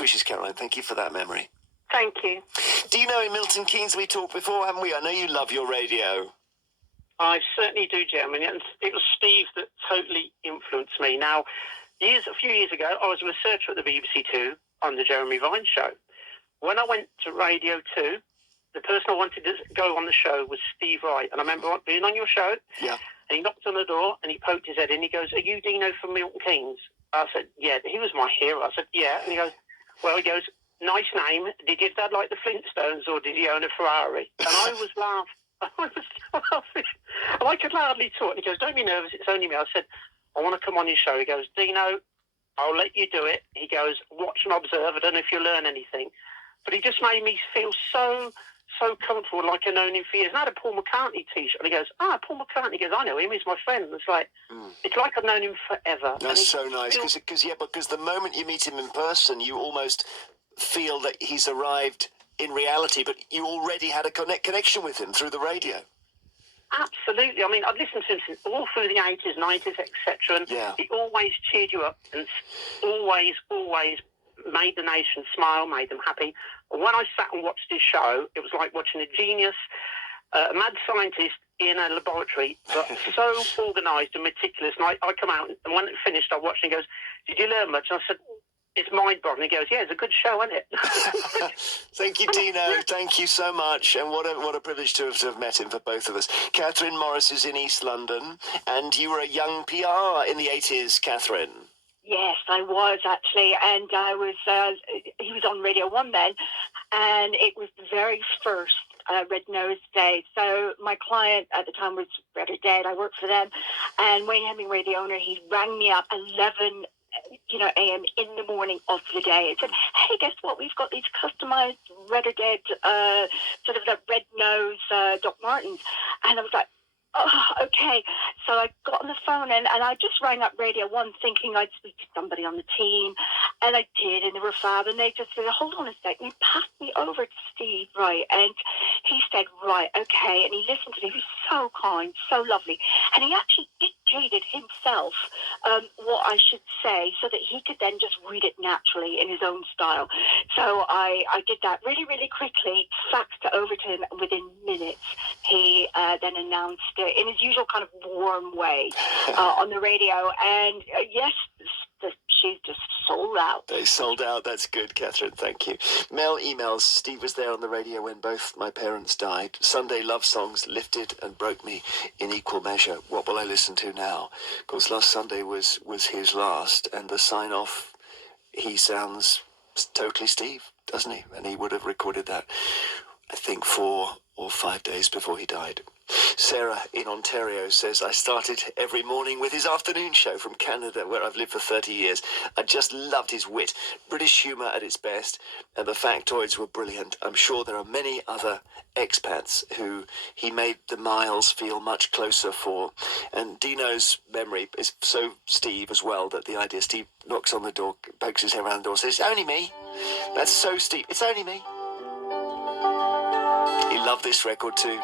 Best wishes, Caroline. Thank you for that memory. Thank you. Dino in Milton Keynes, we talked before, haven't we? I know you love your radio. I certainly do, Jim. And it was Steve that totally influenced me. Now, a few years ago, I was a researcher at the BBC Two on the Jeremy Vine show. When I went to Radio 2, the person I wanted to go on the show was Steve Wright. And I remember being on your show, Yeah. and he knocked on the door, and he poked his head in. He goes, "Are you Dino from Milton Keynes?" I said, "Yeah." He was my hero. I said, "Yeah." And he goes, "Nice name. Did your dad like the Flintstones, or did he own a Ferrari?" And I was laughing. And I could hardly talk. And he goes, "Don't be nervous. It's only me." I said, "I want to come on your show." He goes, "Dino, I'll let you do it." He goes, "Watch and observe. I don't know if you'll learn anything." But he just made me feel so comfortable, like I've known him for years. And I had a Paul McCartney t-shirt. And he goes, Paul McCartney. He goes, "I know him. He's my friend." And it's like, it's like I've known him forever. That's so nice. Because the moment you meet him in person, you almost feel that he's arrived in reality, but you already had a connection with him through the radio. Absolutely. I mean, I've listened to him since all through the 80s, 90s, etc. And he always cheered you up and always made the nation smile, made them happy. And when I sat and watched his show, it was like watching a genius, a mad scientist in a laboratory, but so organised and meticulous. And I come out, and when it finished, I watched and he goes, "Did you learn much?" And I said, "It's mind-boggling." He goes, "Yeah, it's a good show, isn't it?" Thank you, Dino. Thank you so much. And what a privilege to have met him for both of us. Catherine Morris is in East London, and you were a young PR in the 80s, Catherine. Yes, I was actually, and I was. He was on Radio 1 then, and it was the very first Red Nose Day. So my client at the time was Red or Dead. I worked for them, and Wayne Hemingway, the owner, he rang me up 11 a.m. in the morning of the day and said, "Hey, guess what? We've got these customized Red or Dead, sort of the red nose Doc Martens." And I was like, "Oh, okay." So I got on the phone and I just rang up Radio 1 thinking I'd speak to somebody on the team. And I did, and they were fab. And they just said, "Hold on a second." They passed me over to Steve, right? And he said, "Right, okay." And he listened to me. He was so kind, so lovely. And he actually dictated himself what I should say so that he could then just read it naturally in his own style. So I did that really, really quickly, faxed it over to him, and within minutes, he then announced it in his usual kind of warm way on the radio. And yes, the shoes just sold out. They sold out. That's good, Catherine. Thank you. Mel emails, "Steve was there on the radio when both my parents died. Sunday love songs lifted and broke me in equal measure. What will I listen to now?" Of course, last Sunday was his last, and the sign-off, he sounds totally Steve, doesn't he? And he would have recorded that, I think, 4 or 5 days before he died. Sarah in Ontario says, "I started every morning with his afternoon show from Canada, where I've lived for 30 years. I just loved his wit, British humour at its best, and the factoids were brilliant. I'm sure there are many other expats who he made the miles feel much closer for." And Dino's memory is so Steve as well, that the idea Steve knocks on the door, pokes his head around the door, says, "It's only me." That's so Steve. It's only me. He loved this record too.